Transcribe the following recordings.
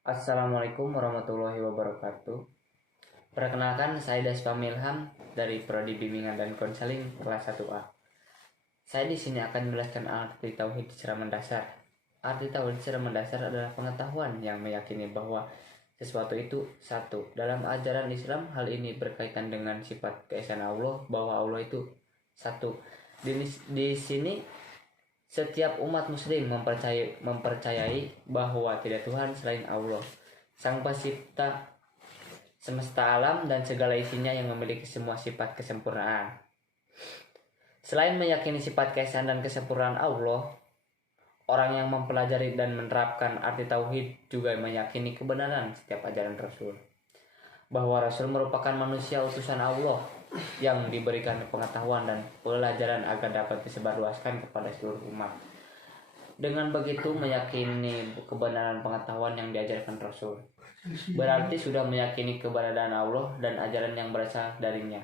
Assalamualaikum warahmatullahi wabarakatuh. Perkenalkan, saya Dasfam Ilham dari Prodi Bimbingan dan Konseling kelas 1A. Saya di sini akan menjelaskan arti tauhid secara mendasar. Arti tauhid secara mendasar adalah pengetahuan yang meyakini bahwa sesuatu itu satu. Dalam ajaran Islam, hal ini berkaitan dengan sifat keesaan Allah, bahwa Allah itu satu. Di sini setiap umat muslim mempercayai bahwa tidak Tuhan selain Allah, Sang Pencipta semesta alam dan segala isinya yang memiliki semua sifat kesempurnaan. Selain meyakini sifat keesaan dan kesempurnaan Allah, orang yang mempelajari dan menerapkan arti tauhid juga meyakini kebenaran setiap ajaran Rasul, bahwa Rasul merupakan manusia utusan Allah yang diberikan pengetahuan dan pelajaran agar dapat disebarluaskan kepada seluruh umat. Dengan begitu meyakini kebenaran pengetahuan yang diajarkan Rasul, berarti sudah meyakini keberadaan Allah dan ajaran yang berasal darinya.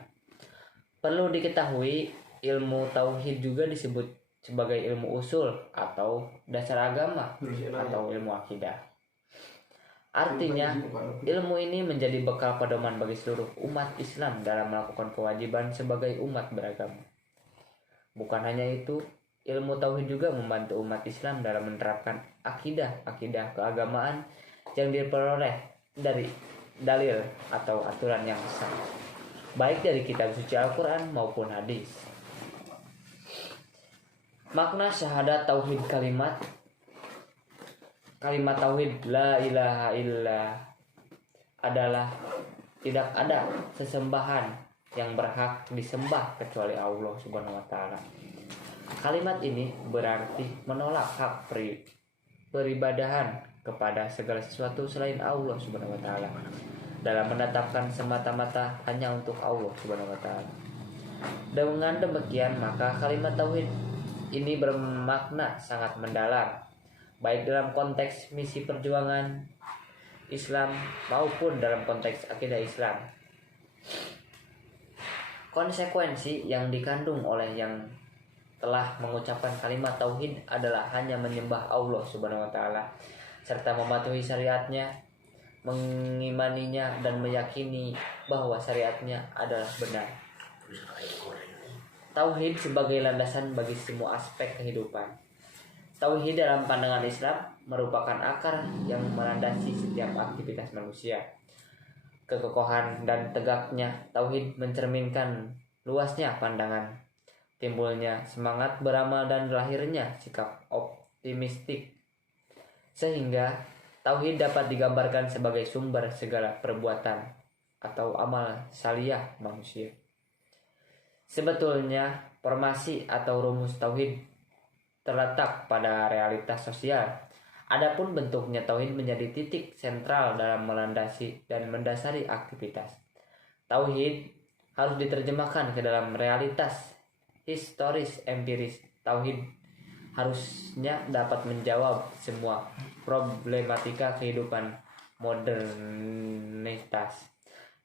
Perlu diketahui, ilmu tauhid juga disebut sebagai ilmu usul atau dasar agama atau ilmu akidah. Artinya, ilmu ini menjadi bekal pedoman bagi seluruh umat Islam dalam melakukan kewajiban sebagai umat beragama. Bukan hanya itu, ilmu tauhid juga membantu umat Islam dalam menerapkan akidah keagamaan yang diperoleh dari dalil atau aturan yang sah, baik dari kitab suci Al-Quran maupun hadis. Makna syahadat tauhid kalimat tauhid la ilaha illallah adalah tidak ada sesembahan yang berhak disembah kecuali Allah Subhanahu wa taala. Kalimat ini berarti menolak hak peribadahan kepada segala sesuatu selain Allah Subhanahu wa taala, dalam menetapkan semata-mata hanya untuk Allah Subhanahu wa taala. Dengan demikian, maka kalimat tauhid ini bermakna sangat mendalam, baik dalam konteks misi perjuangan Islam maupun dalam konteks akidah Islam. Konsekuensi yang dikandung oleh yang telah mengucapkan kalimat tauhid adalah hanya menyembah Allah Subhanahu wa taala serta mematuhi syariatnya, mengimaninya dan meyakini bahwa syariatnya adalah benar. Tauhid sebagai landasan bagi semua aspek kehidupan. Tauhid dalam pandangan Islam merupakan akar yang melandasi setiap aktivitas manusia. Kekokohan dan tegaknya tauhid mencerminkan luasnya pandangan, timbulnya semangat beramal dan lahirnya sikap optimistik, sehingga tauhid dapat digambarkan sebagai sumber segala perbuatan atau amal salihah manusia. Sebetulnya formasi atau rumus tauhid terletak pada realitas sosial. Adapun bentuknya, tauhid menjadi titik sentral dalam melandasi dan mendasari aktivitas. Tauhid harus diterjemahkan ke dalam realitas historis empiris. Tauhid harusnya dapat menjawab semua problematika kehidupan modernitas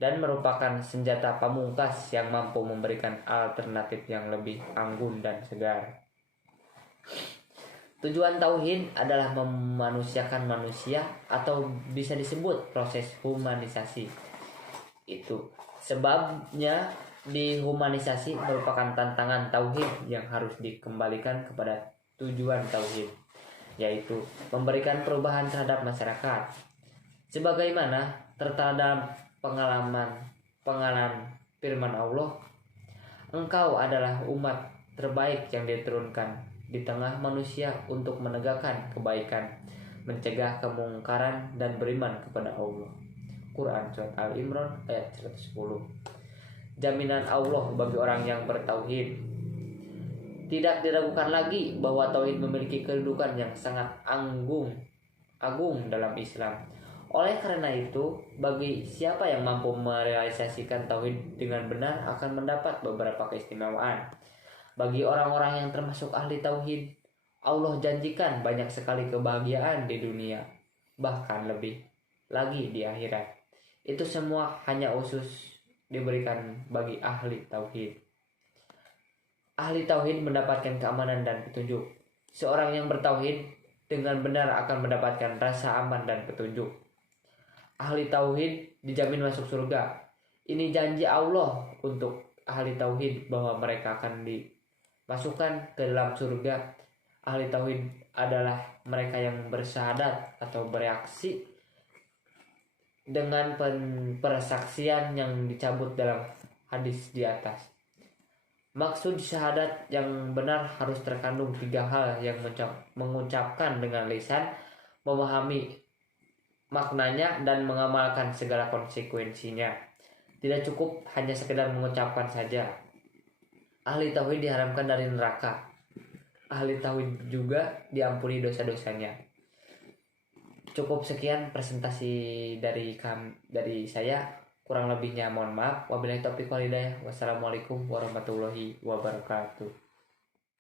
dan merupakan senjata pamungkas yang mampu memberikan alternatif yang lebih anggun dan segar. Tujuan tauhid adalah memanusiakan manusia atau bisa disebut proses humanisasi. Itu sebabnya dihumanisasi merupakan tantangan tauhid yang harus dikembalikan kepada tujuan tauhid, yaitu memberikan perubahan terhadap masyarakat. Sebagaimana tertera dalam pengalaman firman Allah, "Engkau adalah umat terbaik yang diturunkan di tengah manusia untuk menegakkan kebaikan, mencegah kemungkaran dan beriman kepada Allah." Quran Surat Al-Imran ayat 110. Jaminan Allah bagi orang yang bertauhid. Tidak diragukan lagi bahwa tauhid memiliki kedudukan yang sangat agung dalam Islam. Oleh karena itu, bagi siapa yang mampu merealisasikan tauhid dengan benar akan mendapat beberapa keistimewaan. Bagi orang-orang yang termasuk ahli tauhid, Allah janjikan banyak sekali kebahagiaan di dunia, bahkan lebih lagi di akhirat. Itu semua hanya khusus diberikan bagi ahli tauhid. Ahli tauhid mendapatkan keamanan dan petunjuk. Seorang yang bertauhid dengan benar akan mendapatkan rasa aman dan petunjuk. ahli tauhid dijamin masuk surga. Ini janji Allah untuk ahli tauhid bahwa mereka akan dimasukkan ke dalam surga. Ahli tauhid adalah mereka yang bersyahadat atau bereaksi dengan persaksian yang dicabut dalam hadis di atas. Maksud syahadat yang benar harus terkandung 3 hal, yang mengucapkan dengan lisan, memahami maknanya, dan mengamalkan segala konsekuensinya. Tidak cukup hanya sekedar mengucapkan saja. Ahli tauhid diharamkan dari neraka. Ahli tauhid juga diampuni dosa-dosanya. Cukup sekian presentasi dari saya. Kurang lebihnya mohon maaf. Wabillahi taufiq wal hidayah. Wassalamualaikum warahmatullahi wabarakatuh.